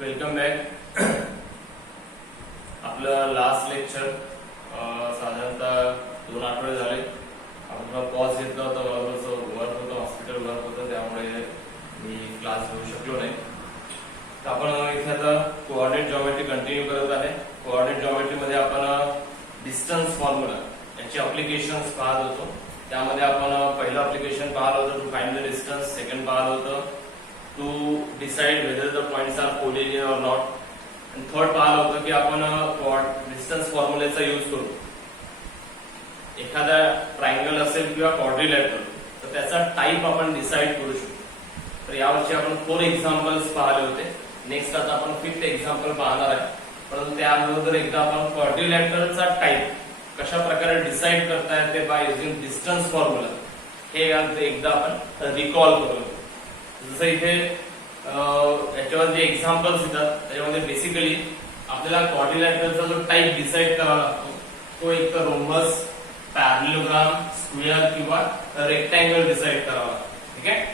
Welcome back. आपलं last lecture साधारणतः 2 आठवडे झाले. आपण थोडा पॉज घेतला होता. मला थोडंसं वर्क होतं, हॉस्पिटल वर्क होतं, त्यामुळे मी क्लास घेऊ शकलो नाही. तर आपण इथे आता कोऑर्डिनेट जॉमेट्री कंटिन्यू करत आहे. कोऑर्डिनेट जॉमेट्रीमध्ये आपण डिस्टन्स फॉर्म्युला याची अप्लिकेशन्स पाहत होतो. त्यामध्ये आपण पहिलं अप्लिकेशन पाहिलं होतं to find the distance, second पाहिलं होतं to decide whether the points are collinear or not, आणि थर्ड पाहिलं होतं की आपण डिस्टन्स फॉर्म्युलेचा यूज करू एखादा ट्रायंगल असेल किंवा क्वाड्रिलॅटरल तर त्याचा टाइप आपण डिसाइड करू शकतो. तर यावर्षी आपण 4 एक्झाम्पल्स पाहिले होते. नेक्स्ट आता आपण 5th एक्झाम्पल पाहणार आहे. परंतु त्या अगोदर एकदा आपण क्वाड्रिलॅटरलचा टाइप कशा प्रकारे डिसाइड करता येते बाय युजिंग डिस्टन्स फॉर्म्युला हे एकदा आपण रिकॉल करू. जसं इथे याच्यावर जे एक्झाम्पल्स येतात त्याच्यामध्ये बेसिकली आपल्याला क्वाड्रिलॅटरलचा जो टाइप डिसाइड करावा लागतो तो एक तर रोम्बस, पॅरॅलिलोग्राम, स्क्वेअर किंवा रेक्टँगल डिसाइड करावा लागतो. ठीक आहे.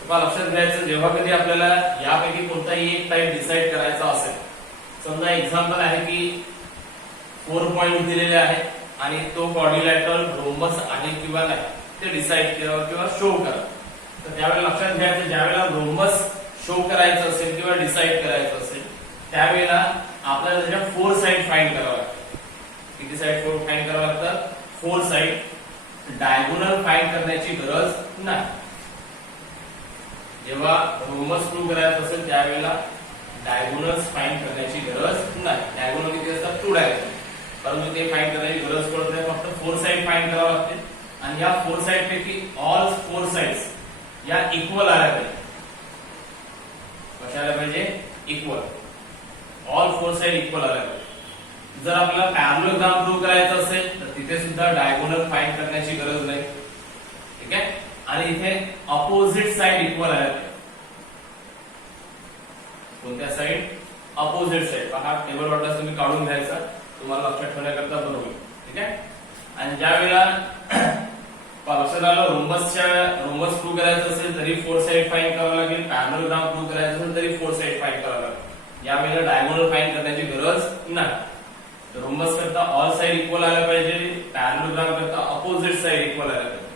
तुम्हाला लक्षात घ्यायचं जेव्हा कधी आपल्याला यापैकी कोणताही एक टाइप डिसाइड करायचा असेल, समजा एक्झाम्पल आहे की 4 पॉइंट दिलेले आहे आणि तो क्वाड्रिलॅटरल रोम्बस आहे किंवा नाही ते डिसाइड करा किंवा शो करा. तर त्यावेळेला लक्षात घ्यायचं ज्यावेळेला रोम्बस शो करायचं असेल किंवा डिसाइड करायचं असेल त्यावेळेला आपल्याला त्याच्या 4 साइड फाइंड करावं लागतं. किती साइड फाइंड करावं लागतात? 4 साइड. डायगोनल फाइंड करण्याची गरज नाही. जेव्हा रोम्बस प्रूव्ह करायचं असेल त्यावेळेला डायगोनल्स फाइंड करण्याची गरज नाही. डायगोनल किती असतात? 2 डायगोनल. परंतु ते फाइंड करण्याची गरज पडत नाही. फक्त 4 साइड फाइंड करावं लागते आणि या 4 साइड पैकी ऑल 4 साइड्स या इक्वल आल्या पाहिजे. कशा आल्या पाहिजे? इक्वल. ऑल 4 साइड इक्वल आल्या पाहिजे. जर आपल्याला पॅरॅलिलोग्राम प्रूव्ह करायचं असेल तर तिथे सुद्धा डायगोनल फाइंड करण्याची गरज नाही. ठीक आहे. आणि इथे अपोजिट साइड इक्वल आल्या पाहिजे. कोणत्या साइड? Opposite side. पहा टेबल वाटल्यास तुम्ही काढून घ्यायचा, तुम्हाला लक्षात ठेवण्याकरता बरोबर. ठीक आहे. आणि ज्या वेळेला लक्षात आलं रोम्बस प्रूव्ह करायचं असेल तरी 4 साइड फाइंड करावं लागेल. पॅरॅलिलोग्राम प्रूव्ह करायचं असेल तरी 4 साइड फाइंड करावं लागेल. यावेळेला डायगोनल फाइंड करण्याची गरज नाही. रोम्बस करता ऑल साइड इक्वल आल्या पाहिजे, पॅरॅलिलोग्राम करता अपोजिट साइड इक्वल आल्या पाहिजे.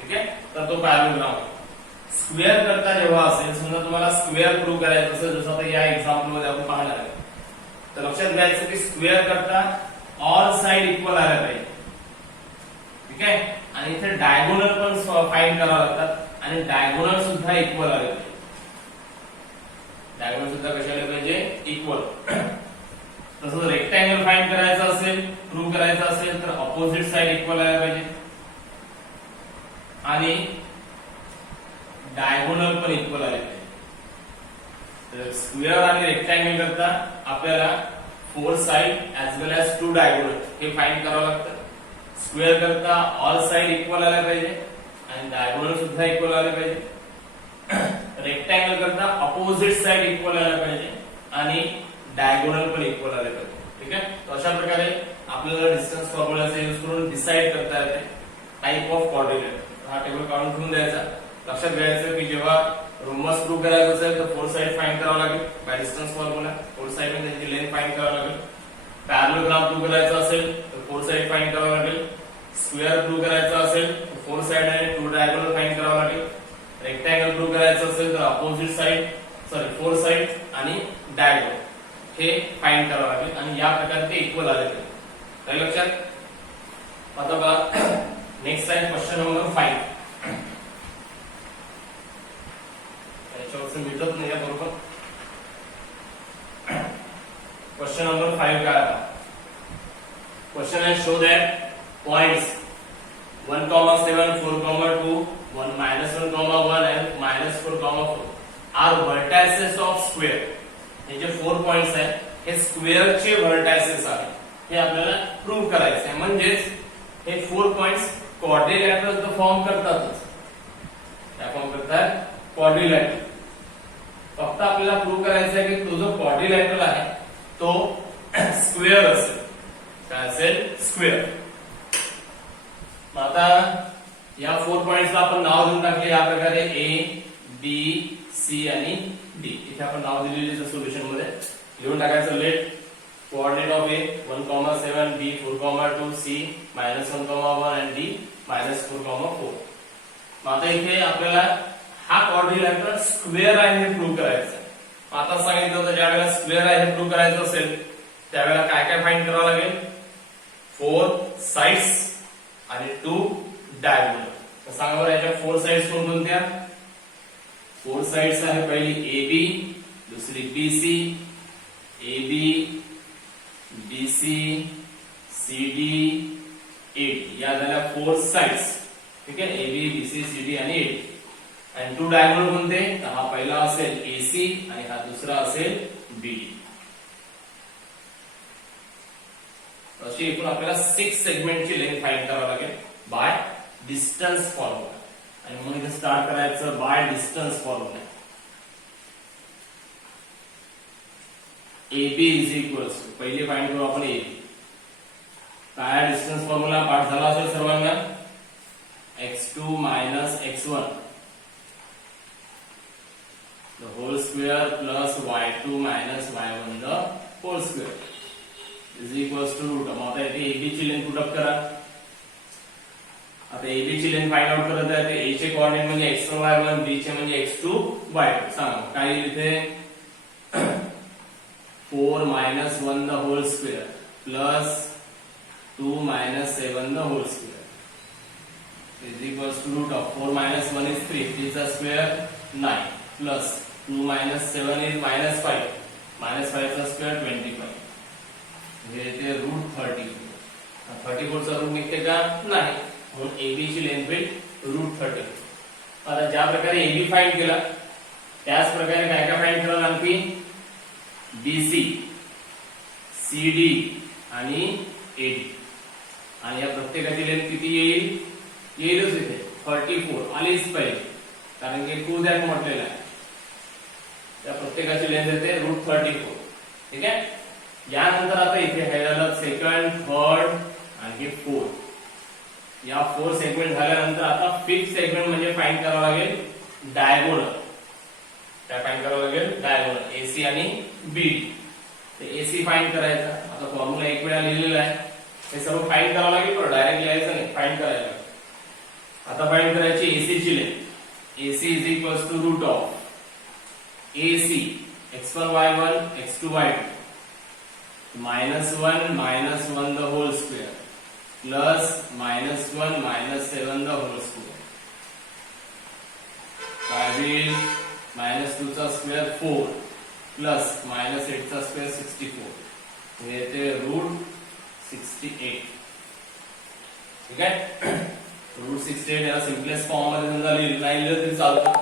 ठीक आहे. तर तो पॅरॅलिलोग्राम. स्क्वेअर करता जेव्हा असेल, समजा तुम्हाला स्क्वेअर प्रूव्ह करायचं असेल जसं आता या एक्झाम्पल मध्ये आपण पाहणार आहे, तर लक्षात घ्यायचं की स्क्वेअर करता ऑल साइड इक्वल आल्या पाहिजे. ठीक आहे. आणि इथे डायगोनल पण फाइंड करावं लागतात आणि डायगोनल सुद्धा इक्वल आले पाहिजे. डायगोनल सुद्धा कशा आले पाहिजे? इक्वल. तसंच रेक्टँगल फाइंड करायचं असेल, प्रूव्ह करायचं असेल तर अपोजिट साइड इक्वल आल्या पाहिजे आणि डायगोनल पण इक्वल आले पाहिजे. तर स्क्वेअर आणि रेक्टँगल करता आपल्याला 4 साइड ऍज वेल ऍज 2 डायगोनल हे फाइंड करावं लागतं. स्क्वेअर करता ऑल साइड इक्वल आल्या पाहिजे आणि डायगोनल सुद्धा इक्वल आले पाहिजे. रेक्टँगल करता अपोजिट साइड इक्वल आल्या पाहिजे आणि डायगोनल पण इक्वल आले पाहिजे. ठीक आहे. तर अशा प्रकारे आपल्याला डिस्टन्स फॉर्म्युलाचा यूज करून डिसाइड करता येते टाइप ऑफ कोऑर्डिनेट. हा टेबल काढून ठेवून द्यायचा. लक्षात घ्यायचं की जेव्हा रोम्बस प्रूव्ह करायचं असेल तर 4 साइड फाइंड करावं लागेल बाय डिस्टन्स फॉर्म्युला. 4 साइड म्हणजे त्याची लेंथ फाइंड करावं लागेल. पॅरॅलिलोग्राम प्रूव्ह करायचं असेल तर 4 साइड फाइंड करावं लागेल. स्क्वेअर प्रूव्ह करायचं असेल तर 4 साइड आणि 2 डायगोनल फाइंड करावं लागेल. रेक्टँगल प्रूव्ह करायचं असेल तर अपोजिट साइड 4 साइड आणि डायगोनल हे फाइंड करावं लागेल आणि या प्रकारे ते इक्वल आले पाहिजे. काही लक्षात? आता बघा नेक्स्ट आहे क्वेश्चन नंबर 5. याच्यावरचं मिळत नाही बरोबर. क्वेश्चन नंबर 5 काय आहे? क्वेश्चन आहे show that points 1,7, 4,2, 1, -1,1 and -4,4 are vertices of square. हे जे 4 पॉइंट्स आहेत हे स्क्वेअरचे व्हर्टायसेस आहेत. हे आपल्याला प्रूव्ह करायचं आहे. म्हणजेच हे 4 पॉइंट्स क्वाड्रिलॅटरल तर फॉर्म करतातच. काय फॉर्म करतात? क्वाड्रिलॅटरल. फक्त आपल्याला प्रूव्ह करायचं आहे की तो जो क्वाड्रिलॅटरल आहे तो स्क्वेअर असेल. काय असेल? स्क्वेअर. आता या 4 पॉइंट्सला आपण नाव देऊन टाकले या प्रकारे A, B, C आणि D. डी. इथे आपण नाव दिलेले सोल्युशन मध्ये लिहून टाकायचं. Let coordinate of A 1,7, B 4,2, C -1,1 आणि डी -4,4. मग आता इथे आपल्याला हा क्वाड्रिलॅटरल स्क्वेअर आहे हे प्रूव्ह करायचं आहे. आता सांगितलं होतं ज्या वेळेला स्क्वेअर आहे हे प्रूव्ह करायचं असेल त्यावेळेला काय काय फाइंड करावं लागेल. 4 साइड्स आणि 2 डायगोनल. तर सांगा बरं याच्या 4 साइड्स कोणत्या. 4 साइड्स आहे पहिली ए बी, दुसरी B C, A B, B C, C D, A D. या झाल्या 4 साइड्स. ठीक आहे, A B, B C, C D आणि ए डी. आणि 2 डायगोनल कोणते. तर हा पहिला असेल ए सी आणि हा दुसरा असेल बी डी. अशी एकूण आपल्याला 6 सेगमेंटची लेंथ फाइंड करावी लागेल बाय डिस्टन्स फॉर्म्युला. आणि मग इथे स्टार्ट करायचं by distance formula. A B is equals to पहिले फाइंड करू आपण ए बी. काय डिस्टन्स फॉर्म्युला पाठ झाला असेल सर्वांना. x2 minus x1 the whole square plus y2 minus y1 the whole square is equals to root. मग आता इथे AB ची लेंथ पुट अप करा. आता AB ची लेंथ फाइंड आउट करत आहे. ते A चे कोऑर्डिनेट म्हणजे x1 y1, B चे म्हणजे x2 y2. सांगा काय येईल इथे. 4 minus 1 the whole square plus 2 minus 7 the whole square is equals to root of 4 minus 1 is 3, 3 is a square 9 plus 2 minus 7 is minus 5, minus 5 is a square 25. हे येते route 34. 34 चा route निघते का नाही, म्हणून AB ची लेंथ होईल route 34. आता ज्या प्रकारे AB फाइंड केला त्याच प्रकारे काय काय फाइंड करायला आणखी BC, CD आणि AD. आणि या प्रत्येकाची लेंथ किती येईल. येईलच इथे 34 आलीच पाहिजे कारण की 2 दॅट म्हटलेला आहे. त्या प्रत्येकाची लेंथ येते रूट 34. ठीक आहे. यानंतर आता इथे हे झालं सेकंड, थर्ड आणि फोर्थ. या 4 सेगमेंट झाल्यानंतर आता 5th सेगमेंट म्हणजे फाइंड करावं लागेल डायगोनल. काय फाइंड करावं लागेल डायगोनल AC आणि BD. ते AC फाइंड करायचा. आता फॉर्म्युला एक वेळा लिहिलेला आहे. हे सर्व फाइंड करावं लागेल पण डायरेक्ट लिहायचं नाही, फाइंड करायला. आता फाइंड करायची AC ची length. AC is equals to root of AC x1 y1 x2 y2 -1 the whole square plus -1 -7 the whole square. काय होईल -2 चा स्क्वेअर 4 प्लस -8 चा स्क्वेअर 64. हे येते रूट 68. ठीक आहे. रूट 68 याला सिम्पलेस्ट फॉर्म मध्ये समजा नाही लिहिलं तरी चालतं.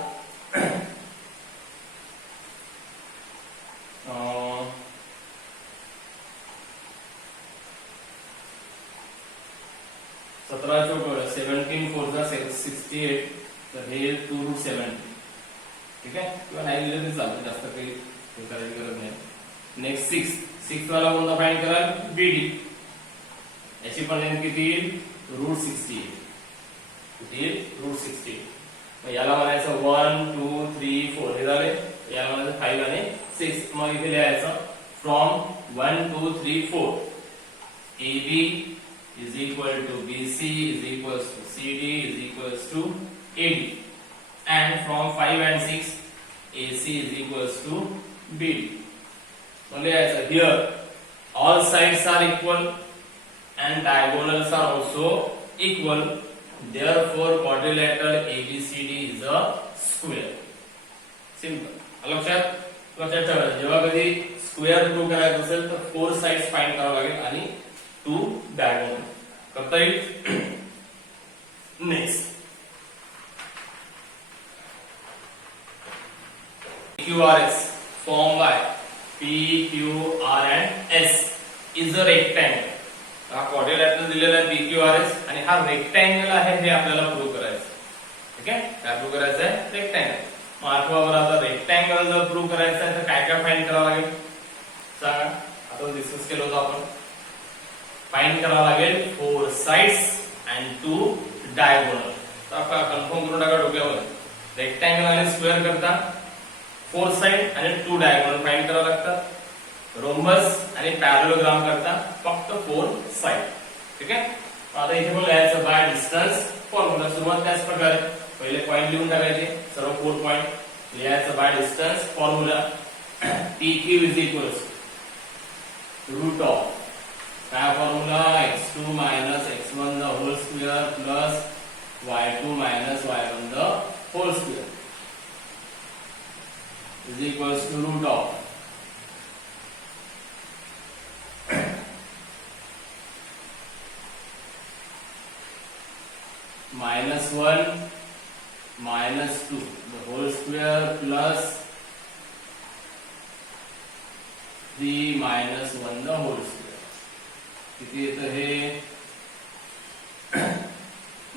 17 चौक 17 4 जा 68. तर हे 2 रूट 70. ठीक आहे. किंवा नाही लिहिलं तरी चालतं, जास्त काही करायची गरज नाही. नेक्स्ट 6 वाला कोणता फाइंड कराल BD. याची पण लेंथ किती येईल रूट 68. रूट 60. याला म्हणायचं 1 2 3 4 हे झाले. याला म्हणायचं 5 आणि 6. मग इथे लिहायचं from 1 2 3 4 AB is equal to BC is equals to CD is equals to AD, and from 5 and 6 AC is equals to BD. So लिहायचं here all sides are equal and diagonals are also equal. Therefore, quadrilateral ABCD is a square. Simple. लक्षात ठेवायचं. जेव्हा कधी square prove करायचं असेल तर 4 sides find करावं लागेल आणि 2 डायगोनल करता येईल. Next PQRS formed by PQR and S is a rectangle. हा क्वाड्रिलॅटरल दिलेला आहे PQRS आणि हा रेक्टँगल आहे हे आपल्याला प्रूव्ह करायचं. ठीक आहे. काय प्रूव्ह करायचं आहे रेक्टँगल. मग आठवावर आता रेक्टँगल जर प्रूव्ह करायचं आहे तर काय काय फाइंड करावं लागेल सांगा. आता डिस्कस केलं होतं आपण. फाइंड करावं लागेल 4 साइड्स अँड 2 डायगोनल. तर आपण कन्फर्म करून टाका डोक्यावर. रेक्टँगल आणि स्क्वेअर करता फोर साइड आणि टू डायगोनल फाइंड करावं लागतात. रोम्बस आणि पॅरलोग्राम करता फक्त फोर साइड. ठीक आहे. आता इथे पण लिहायचं बाय डिस्टन्स फॉर्म्युला. सुरुवात त्याच प्रकारे पहिले पॉइंट लिहून टाकायचे सर्व 4 पॉइंट. लिहायचं by distance formula PQ is equals root of काय formula x2 minus x1 the whole square plus y2 minus y1 the whole square is equals to root of -1 -2 the whole square plus 3 minus 1 the whole square. किती येतं हे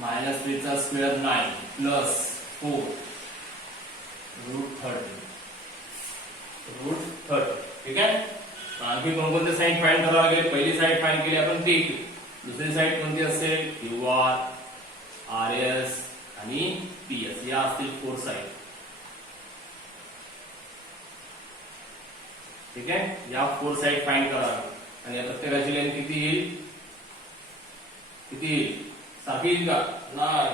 -3 चा square 9 plus 4 route 30. ठीक आहे. आणखी कोणकोणते side find करावं लागेल. पहिली साइड फाइंड केली आपण PQ. दुसरी साइड कोणती असेल QR, RS आणि PS या असतील 4 साइड. ठीक आहे. या 4 साइड फाइंड करा आणि या प्रत्येकाची लेंथ किती येईल सारखी येईल का नाही.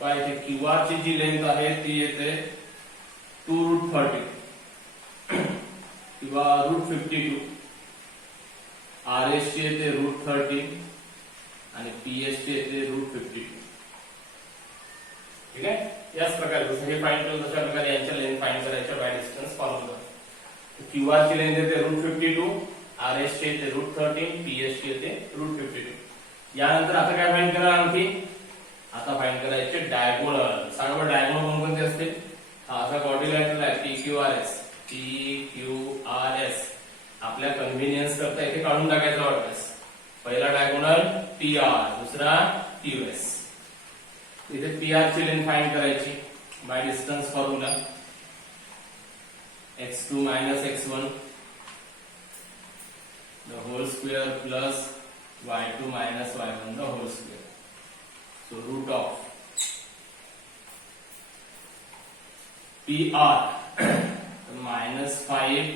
काय इथे QR ची जी लेंथ आहे ती येते 2√30 किंवा √52. RS ची येते √30 आणि PS ची येते √52. ठीक आहे. याच प्रकारे जसं हे फाइंड केलं तशा प्रकारे यांच्या लेंथ फाइंड करायच्या बाय डिस्टन्स फॉर्म्युला. QR ची लेंथ येते √52, RS ची येते √30, PS ची येते √52. यानंतर आता काय फाइंड करा आणखी. आता फाइंड करायचे डायगोनल. सांगा बरं डायगोनल कोणकोणते असतील. हा असा क्वाड्रिलॅटरल आहे PQRS. आपल्या कन्व्हिनियन्स करता इथे काढून टाकायचं वाटल्यास. पहिला डायगोनल PR, दुसरा QS. इथे PR ची लेंथ फाइंड करायची bye distance formula x2 minus x1 the whole square plus y2 minus y1 the whole square. So root of PR -5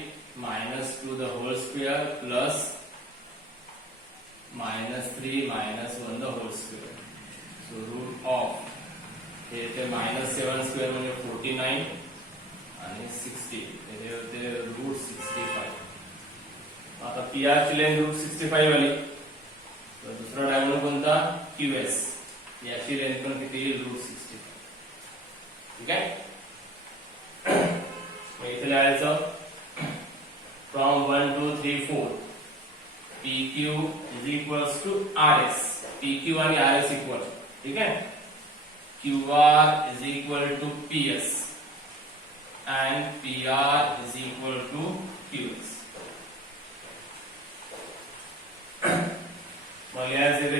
minus 2 the whole square plus -3 minus 1 the whole square. So root of हे ते -7 square म्हणजे 49 आणि 60 हे होते √65. आता PR ची length √65 आली. तर दुसरा डायगोनल कोणता QS. याची लेंथ पण किती येईल √65. ठीक आहे. मग इथे लिहायचं from 1 2 3 4 PQ is equals to RS. PQ आणि RS इक्वल. ठीक आहे. QR is equal to PS and PR is equal to QS.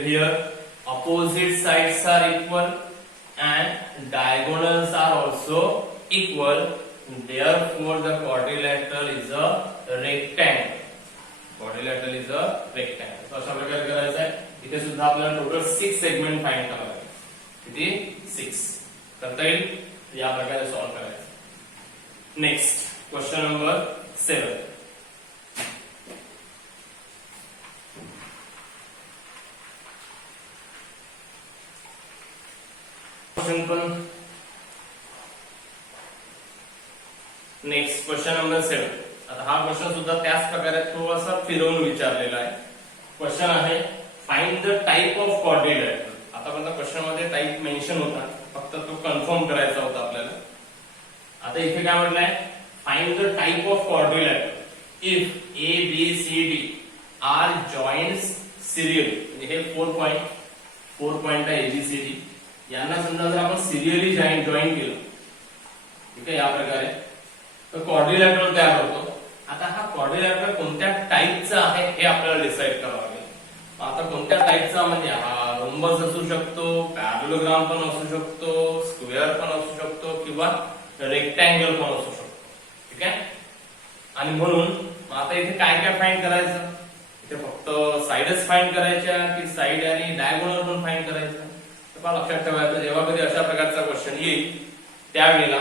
Here opposite sides are equal and diagonals are also equal. Therefore the quadrilateral is a rectangle. Quadrilateral is a rectangle. तो अशा प्रकारे करायचं आहे. इथे सुद्धा आपल्याला total 6 segment find करावे लागेल. किती 6 करता येईल. या प्रकारे सॉल्व करायचं. Next question number 7. क्वेश्चन पण नेक्स्ट क्वेश्चन नंबर 7. आता हा क्वेश्चन सुद्धा त्याच प्रकारे थोडासा फिरवून विचारलेला आहे. क्वेश्चन आहे find the type of quadrilateral. आतापर्यंत क्वेश्चन मध्ये टाइप मेन्शन होता, फक्त तो कन्फर्म करायचा होता आपल्याला. आता इथे काय म्हटलंय find the type of quadrilateral if ABCD are joints serial. म्हणजे हे 4 पॉइंट आहे ABCD. यांना समजा जर आपण सिरियली जॉईन केलं, ठीक आहे, या प्रकारे तर क्वाड्रिलॅटरल तयार होतो. आता हा क्वाड्रिलॅटरल कोणत्या टाइपचा आहे हे आपल्याला डिसाइड करावं लागेल. आता कोणत्या टाइपचा म्हणजे हा रोम्बस असू शकतो, पॅरलोग्राम पण असू शकतो, स्क्वेअर पण असू शकतो किंवा रेक्टँगल पण असू शकतो. ठीक आहे. आणि म्हणून आता इथे काय काय फाइंड करायचं. इथे फक्त साइडच फाइंड करायच्या की साइड आणि डायगोनल पण फाइंड करायचं. तर लक्षात ठेवायचं जेव्हा कधी अशा प्रकारचा क्वेश्चन येईल त्यावेळेला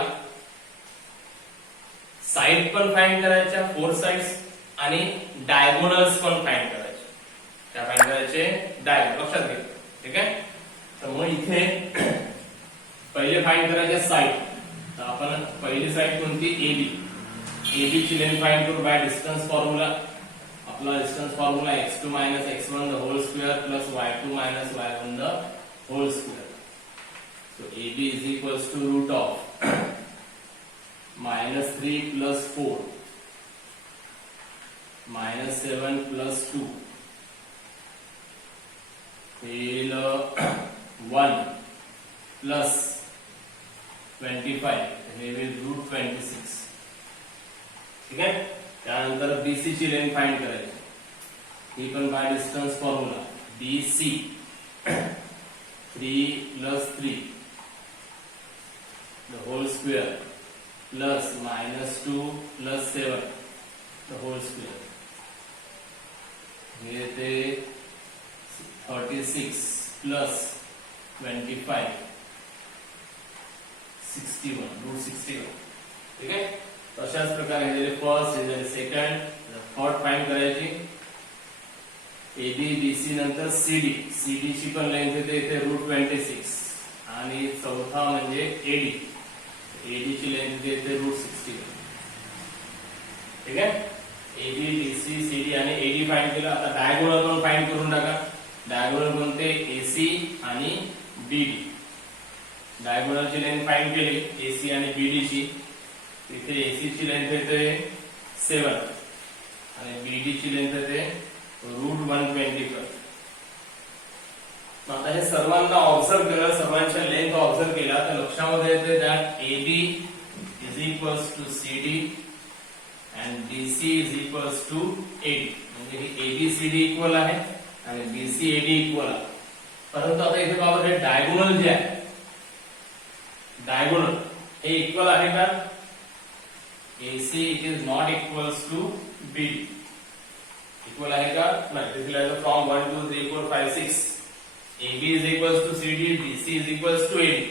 साइड पण फाइंड करायच्या 4 साइड्स आणि डायगोनल्स पण फाइंड करायचे. त्या फाइंड करायचे डायगोनल, लक्षात घ्या. ठीक आहे. तर मग इथे पहिले फाइंड करायचे साइड. तर आपण पहिली साइड कोणती AB. AB ची लेंथ फाइंड करू बाय डिस्टन्स फॉर्म्युला. आपला distance formula x2 x1 the whole square plus y2 y1 the whole square. So AB is equals to root of -3 plus 4 -7 plus 2 till 1 plus 25 हे will root 26. ठीक आहे. त्यानंतर BC ची length find करायची. ही पण bye distance formula BC 3 plus 3 the whole square plus -2 plus 7 the whole square. हे ते 36 plus 25 61 root 61. ठीक आहे. तशाच प्रकारे हे फर्स्ट हे सेकंड थर्ड फाइंड करायची. AB BC नंतर CD. CD ची पण लेंथ येते इथे रूट 26 आणि चौथा म्हणजे AD. AD ची लेंथ येते रूट 61. ठीक आहे. AB BC CD आणि AD फाइंड केलं. आता डायगोनल पण फाइंड करून टाका. डायगोनल कोणते AC आणि BD. डायगोनल ची लेंथ फाइंड केली AC आणि BD ची. इथे AC ची लेंथ येते 7 आणि BD ची लेंथ येते रूट 125. आता हे सर्वांना ऑब्झर्व केलं, सर्वांच्या लेंथ ऑब्झर्व केला तर लक्षामध्ये येते that AB is equals to CD and BC is equals to AD. म्हणजे ही ABCD इक्वल आहे आणि BCAD इक्वल आहे. परंतु आता इथे बाबा हे डायगोनल जे आहे, डायगोनल हे इक्वल आहे का? AC it is not equals to BD. Equal आहे का? नाही. दिस is from 1 2 3 4 5 6. AB is equals to CD, BC is equals to AD,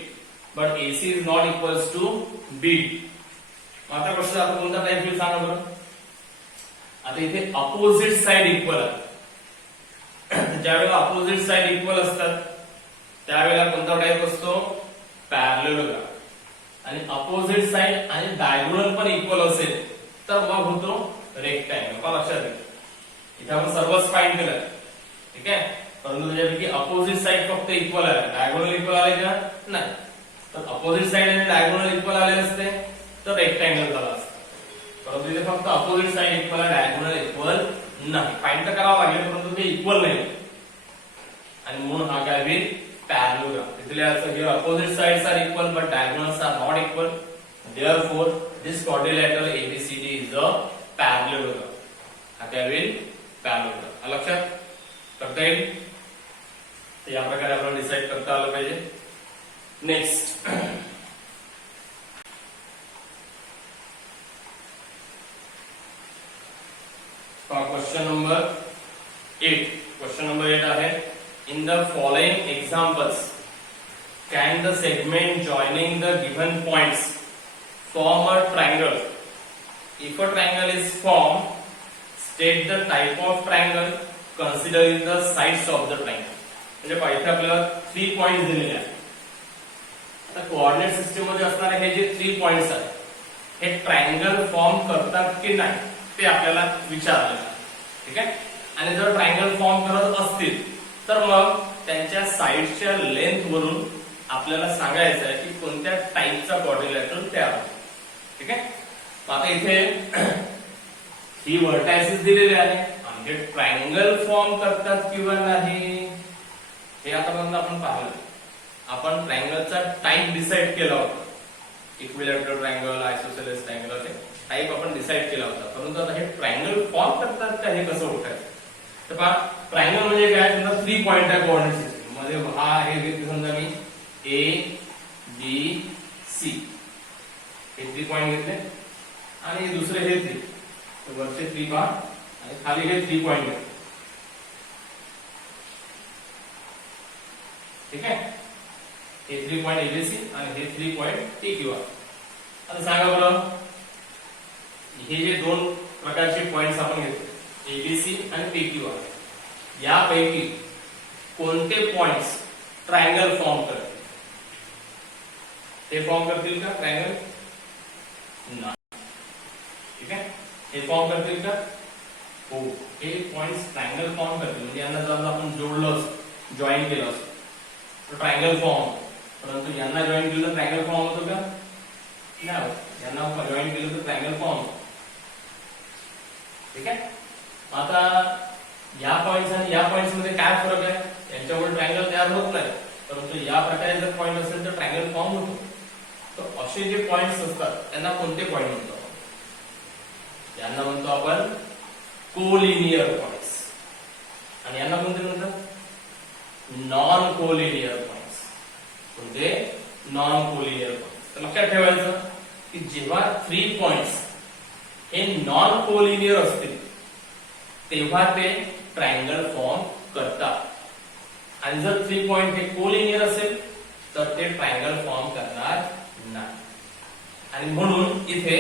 but AC is not equals to BD. आता क्वेश्चन आपण कोणता टाइप घेऊ सांगा बरं. आता इथे अपोजिट साइड इक्वल आहे. ज्यावेळेला अपोजिट साइड इक्वल असतात त्यावेळेला कोणता टाइप असतो? पॅरललोग्राम. आणि अपोजिट साइड आणि डायगोनल पण इक्वल असेल तर मग होतो रेक्टँगल. का लक्षात घ्या. इथे आपण सर्वच फाइंड केलं. ठीक आहे. परंतु त्याच्यापैकी अपोजिट साइड फक्त इक्वल आहे, डायगोनल इक्वल आले का? नाही. तर अपोजिट साइड आणि डायगोनल इक्वल आले असते तर रेक्टँगल झाला असता. परंतु इथे फक्त अपोजिट साइड इक्वल आहे, डायगोनल इक्वल नाही. फाइंड तर करावं लागेल परंतु ते इक्वल नाही आणि म्हणून हा काय होईल? Parallelogram. इसलिए also here opposite sides are equal but diagonals are not equal. Therefore, this quadrilateral ABCD is a parallelogram. हा काय होईल? Parallelogram. लक्षात करता येईल. तर या प्रकारे आपण डिसाइड करता आलं पाहिजे. Next question number 8. Question number 8 आहे. In the following examples, can the segment joining the given points form a triangle? If a triangle is formed, state the type of triangle considering the sides of the triangle. म्हणजे इथे आपल्याला 3 points दिलेले आहेत. आता coordinate system मध्ये असणारे हे जे 3 पॉइंट्स आहेत हे ट्रायंगल फॉर्म करतात की नाही ते आपल्याला विचारलं. ठीक आहे. आणि जर ट्रायंगल फॉर्म करत असतील तर मग त्यांच्या साइडच्या लेंथ वरून आपल्याला सांगायचं आहे की कोणत्या टाइपचा क्वाड्रिलॅटरल तयार होतो. ठीक आहे. आता इथे ही व्हर्टायसेस दिलेली आहे आणि हे ट्रायंगल फॉर्म करतात किंवा नाही हे आतापर्यंत आपण पाहिलं. आपण ट्रायंगलचा टाइप डिसाइड केला होता. इक्विलॅटरल ट्रायंगल, आयसोसेलेस ट्रायंगल असे टाइप आपण डिसाइड केला होता. परंतु आता हे ट्रायंगल फॉर्म करतात का हे कसं ओळखायचं? तर पहा ट्रायंगल म्हणजे काय? समजा 3 पॉइंट आहे कोऑर्डिनेट सिस्टम मध्ये. हा हे समजा मी A B C हे 3 पॉइंट घेतले आणि दुसरे हे 3. तर वरचे 3 पहा आणि खाली हे 3 पॉइंट घेतले. ठीक आहे. हे 3 पॉइंट ABC आणि हे 3 पॉइंट TQ. आता सांगा बरं हे जे दोन प्रकारचे पॉइंट्स आपण घेतो एबीसी आणि पीक्यू आर, यापैकी कोणते पॉइंट्स ट्रायंगल फॉर्म करतील? हे फॉर्म करतील का ट्रायंगल? नाही. ठीक आहे, हे फॉर्म करतील का? हो, हे पॉइंट्स ट्रायंगल फॉर्म करतील. म्हणजे यांना जर आपण जोडलं, जॉईन केलं तर ट्रायंगल फॉर्म, परंतु यांना जॉईन केलं तर ट्रायंगल फॉर्म होतो का? नाही होत. यांना जॉईन केलं तर ट्रायंगल फॉर्म होतो. ठीक आहे, आता या पॉइंट्स आणि या पॉइंट्स मध्ये काय फरक आहे? यांच्यामुळे ट्रायंगल तयार होत नाही, परंतु या प्रकारे जर पॉइंट असेल तर ट्रायंगल फॉर्म होतो. तर असे जे पॉइंट्स असतात त्यांना कोणते पॉइंट म्हणतो? यांना म्हणतो आपण कोलिनियर पॉइंट्स. आणि यांना कोणते म्हणतात? Non collinear points. कोणते? Non collinear points. तर लक्षात ठेवायचं की जेव्हा 3 पॉइंट्स हे नॉन कोलिनियर असतील तेव्हा ते ट्रायंगल फॉर्म करतात, आणि जर 3 पॉइंट हे कोलिनियर असेल तर ते ट्रायंगल फॉर्म करणार नाही. आणि म्हणून इथे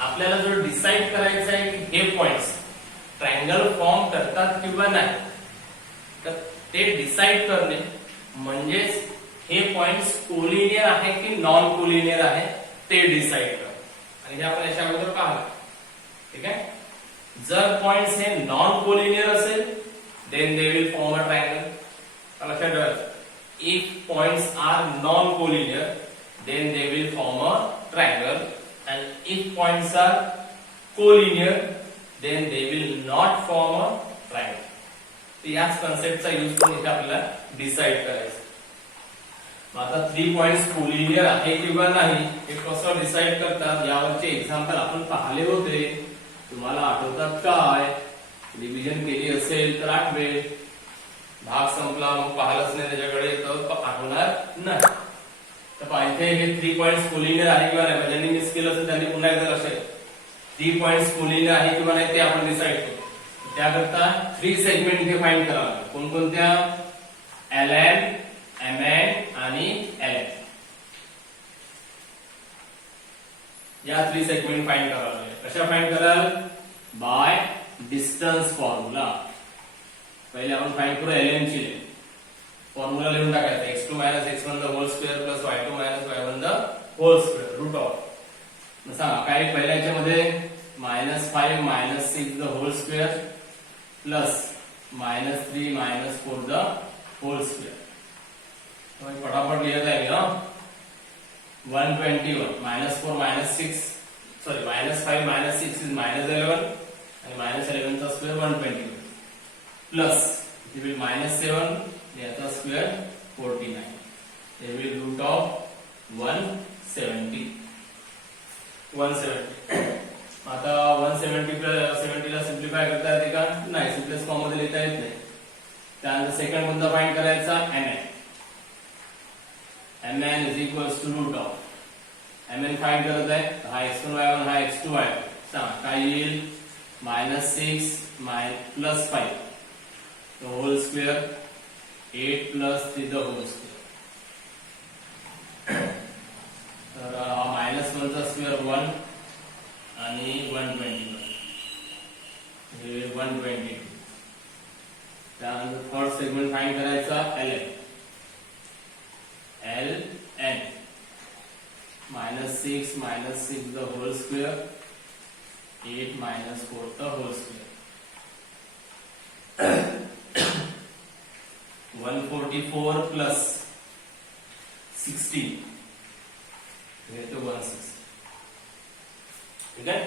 आपल्याला जर डिसाइड करायचं आहे की हे पॉइंट्स ट्रायंगल फॉर्म करतात किंवा नाही, तर ते डिसाइड करणे म्हणजेच हे पॉइंट्स कोलिनियर आहे की नॉन कोलिनियर आहे ते डिसाइड कर. आणि हे आपण याच्या अगोदर पाहिलं. ठीक आहे, जर पॉइंट्स हे नॉन कोलिनियर असेल then they will form a triangle. लक्षात ठेवायचं, if points are non collinear then they will form a triangle, and if points are collinear then they will not form a triangle. तर याच कन्सेप्टचा use करून इथे आपल्याला decide करायचं. आता 3 points collinear आहे किंवा नाही हे कसं डिसाइड करतात यावरचे एक्झाम्पल आपण पाहिले होते. तुम्हाला आठवतात काय? रिव्हिजन केली असेल तर आठवेल. भाग संपला मग पाहिलंच नाही त्याच्याकडे तर आठवणार नाही. तर इथे हे 3 पॉइंट्स कोलिनियर आहे किंवा नाही, ज्यांनी मिस केलं असेल त्यांनी पुन्हा एकदा लक्षात ठेवा. 3 पॉइंट्स कोलिनियर आहे किंवा नाही ते आपण डिसाइड करू. त्याकरता 3 सेगमेंट इथे फाइंड करावं लागेल. कोणकोणत्या? LN, MN आणि LN. या 3 सेगमेंट फाइंड करावं लागेल. कशा फाइंड कराल? Bye distance formula. पहिले आपण फाइंड करू LN ची लेंथ. फॉर्म्युला लिहून टाकायचा x2 - x1 the whole square plus y2 - y1 the whole square root of. सांगा काय पहिल्या याच्यामध्ये -5 - 6 the whole square plus -3 - 4 the whole square. फटाफट लिहत आहे मी. 121 -4 - 6 सॉरी -5 - 6 इज -11 आणि -11 चा स्क्वेअर 121 प्लस इथे विल -7 याचा square 49. They will root of 170. आता 170 प्लस 70 ला सिम्प्लिफाय करता येते का? नाही, सिम्पलेस्ट फॉर्म मध्ये लिहिता येत नाही. त्यानंतर सेकंड कोणता फाइंड करायचा? MN is equals to root of. MN find करत आहे. हा x1 y1 हा x2 y1. सांगा काय येईल? -6 plus 5 the whole square 8 plus 3 the whole square. तर -1 चा स्क्वेअर 1 आणि 121 हे 122. त्यानंतर थर्ड सेगमेंट फाइंड करायचा LN. LN -6 the whole square 8 - 4 the whole square. 144 plus 16 हे तो 16. ठीक आहे,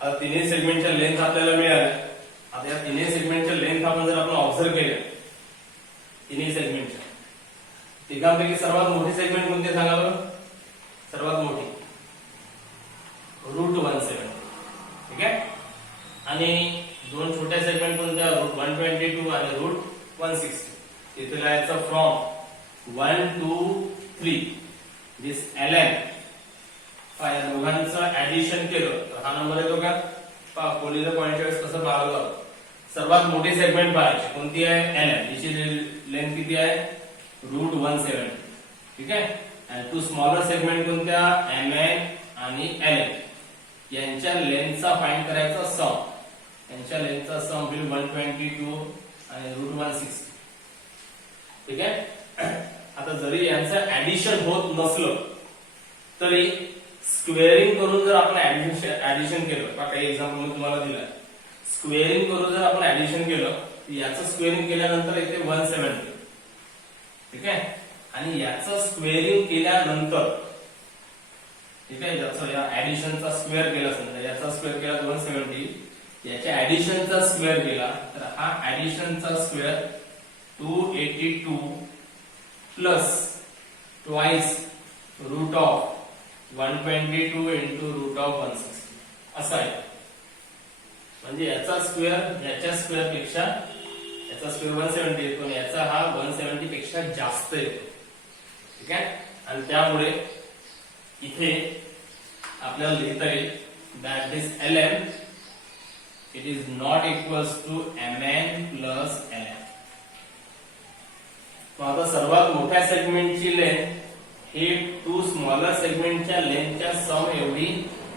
आता तिन्ही सेगमेंटच्या लेंथ आपल्याला मिळाल्या. आता या तिन्ही सेगमेंटच्या लेंथ आपण जर आपण ऑब्झर्व केल्या तिन्ही सेगमेंटच्या, तिघांपैकी सर्वात मोठी सेगमेंट कोणती सांगावं? सर्वात मोठी रूट 170. ठीक आहे, आणि दोन छोट्या सेगमेंट कोणत्या? रूट 122 आणि रूट 160. इथे लिहायचं फ्रॉम 1 to 3 दिस LN. या दोघांचं ऍडिशन केलं तर हा नंबर येतो का? कोलिनियर पॉइंटच्या वेळेस कसं पाहावं? सर्वात मोठी सेगमेंट पाहायची कोणती आहे? LN. याची लेंथ किती आहे? रूट 170. ठीक आहे, आणि 2 स्मॉलर सेगमेंट कोणत्या? MN आणि LN. यांच्या लेंथचा फाइंड करायचा सम. यांच्या लेंथचा सम होईल 122 आणि √160. ठीक आहे. आता जरी यांचं ऍडिशन होत नसलं तरी स्क्वेअरिंग करून जर आपण ऍडिशन केलं, काही एक्झाम्पल मी तुम्हाला दिला, स्क्वेअरिंग करून जर आपण ऍडिशन केलं तर याचं स्क्वेअरिंग केल्यानंतर इथे 170. ठीक आहे. आणि याचं स्क्वेअरिंग केल्यानंतर, ठीक आहे, याचं या ऍडिशनचा स्क्वेअर केला, समजा याचा स्क्वेअर केला 170, याच्या ऍडिशनचा स्क्वेअर केला तर हा ऍडिशनचा स्क्वेअर 282 प्लस ट्वाइस √122 into √160 असा आहे. म्हणजे याचा स्क्वेअर याच्या स्क्वेअर पेक्षा, याचा स्क्वेअर 170 येतो आणि याचा हा 170 पेक्षा जास्त येतो. ठीक आहे. आणि त्यामुळे इथे आपल्याला लिहिता येईल that this ln it is not equals to mn plus ln. आता सर्वात मोठ्या सेगमेंटची लेंथ ही 2 स्मॉलर सेगमेंटच्या लेंथच्या सम एवढी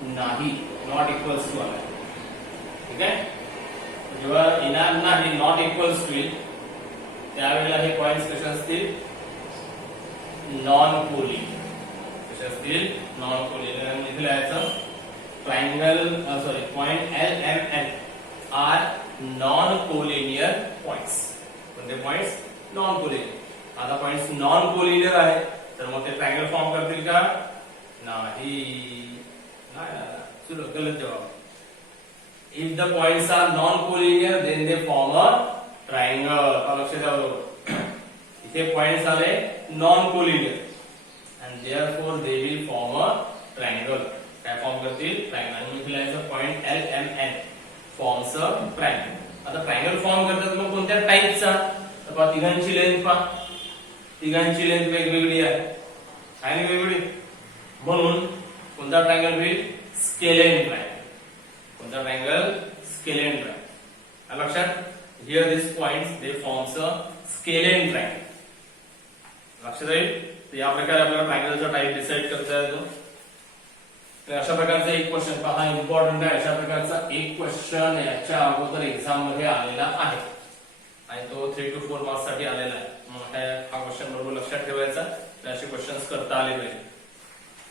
नाही, नॉट इक्वल्स टू आहे. ठीक आहे. जेव्हा येणार नाही नॉट इक्वल्स टू त्यावेळेला हे पॉइंट्स कसे असतील, नॉन कोलिनियर. कसे असतील, नॉन कोलिनियर. इथे लिहायचं triangle point LMN are non collinear points. कोणते पॉइंट्स, नॉन कोलिनियर. आता पॉइंट्स नॉन कोलिनियर आहे तर मग ते ट्रायंगल फॉर्म करतील का, नाही. चलो गलत जवाब. If the points are non collinear then they form a triangle. लक्ष द्या बरोबर. इथे पॉइंट्स आले non collinear and therefore they will form a triangle. काय फॉर्म करतील, ट्रायंगल. आणि मी लिहायचं point LMN forms a triangle. आता ट्रायंगल फॉर्म करतात मग कोणत्या टाइपचा, तर पहा तिघांची लेंथ पहा, तिघांची लेंथ वेगवेगळी आहे आणि वेगवेगळी, म्हणून कोणता ट्रायंगल होईल, स्केलेन ट्रायंगल. कोणता ट्रायंगल, स्केलेन ट्रायंगल. लक्षात, here this points they forms a scalene triangle. लक्षात येईल. या प्रकारे आपल्याला ट्रायंगलचा टाइप डिसाइड करता येतो. तर अशा प्रकारचा एक क्वेश्चन पहा, इम्पॉर्टंट आहे. अशा प्रकारचा एक क्वेश्चन याच्या अगोदर एक्झाम मध्ये आलेला आहे आणि तो 3 to 4 मार्क्स साठी आलेला आहे. मग हा क्वेश्चन बरोबर लक्षात ठेवायचा, असे क्वेश्चन्स करता आले पाहिजे.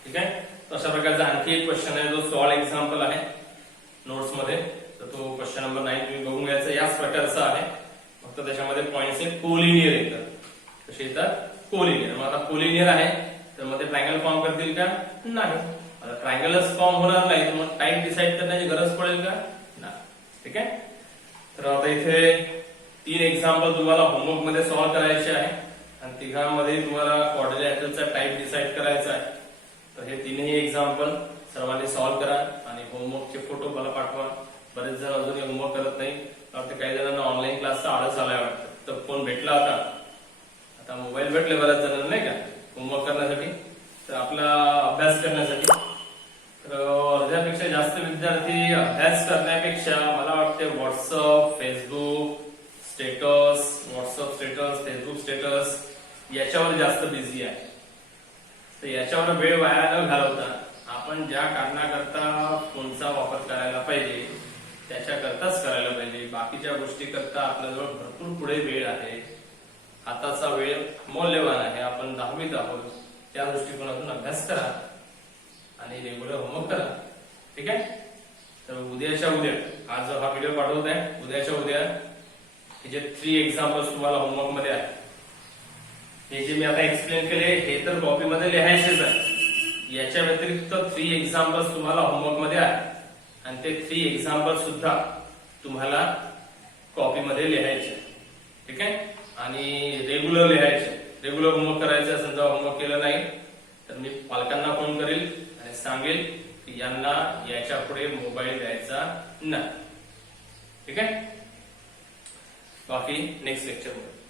ठीक आहे. तर अशा प्रकारचा आणखी एक क्वेश्चन आहे जो सॉल्व एक्झाम्पल आहे नोट्स मध्ये. तर तो क्वेश्चन नंबर 9 तुम्ही बघून घ्यायचा. याच प्रकारचा आहे, फक्त त्याच्यामध्ये पॉइंट्स हे कोलिनियर येतात. कसे येतात, कोलिनियर. मग आता कोलिनियर आहे तर मग ते ट्रायंगल फॉर्म करतील का, नाही. आता ट्रायंगलच फॉर्म होणार नाही तर मग टाइप डिसाइड करण्याची गरज पडेल का, नाही. ठीक आहे. तर आता इथे 3 एक्झाम्पल तुम्हाला होमवर्क मध्ये सॉल्व्ह करायचे आहे आणि तिघांमध्ये तुम्हाला क्वाड्रिलॅटरलचा टाइप डिसाइड करायचा आहे. तर हे 3ही एक्झाम्पल सर्वांनी सॉल्व्ह करा आणि होमवर्कचे फोटो मला पाठवा. बरेच जण अजूनही होमवर्क करत नाही. वाटतं काही जणांना ऑनलाईन क्लासचा आळस आलाय वाटतं. तर फोन भेटला आता मोबाईल भेटले बऱ्याच जणांना, नाही का, होमवर्क करण्यासाठी, तर आपला अभ्यास करण्यासाठी. तर अर्ध्यापेक्षा जास्त विद्यार्थी अभ्यास करण्यापेक्षा मला वाटते WhatsApp, Facebook status, WhatsApp status, Facebook status याच्यावर जास्त बिझी आहे. तर याच्यावर वेळ वाया न घालवता आपण ज्या कारणाकरता फोनचा वापर करायला पाहिजे त्याच्याकरताच करायला पाहिजे. बाकीच्या गोष्टी करता आपल्याजवळ भरपूर पुढे वेळ आहे. हाताचा वेळ मौल्यवान आहे. आपण 10वीत आहोत, त्या दृष्टिकोनातून अभ्यास करा आणि रेग्युलर होमवर्क करा. ठीक आहे. तर उद्याच्या उद्या, आज हा व्हिडिओ पाठवत आहे, उद्याच्या उद्या हे जे 3 एक्झाम्पल्स तुम्हाला होमवर्क मध्ये आहे, हे जे मी आता एक्सप्लेन केले हे तर कॉपी मध्ये लिहायचेच आहे. याच्या व्यतिरिक्त 3 एक्झाम्पल्स तुम्हाला होमवर्क मध्ये आहे आणि ते 3 एक्झाम्पल सुद्धा तुम्हाला कॉपी मध्ये लिहायचे. ठीक आहे. आणि रेग्युलर लिहायचे, रेग्युलर होमवर्क करायचे. समजा होमवर्क केलं नाही तर मी पालकांना फोन करेल आणि सांगेल की यांना याच्या पुढे मोबाईल द्यायचा नाही. ठीक आहे. बाकी नेक्स्ट लेक्चर मध्ये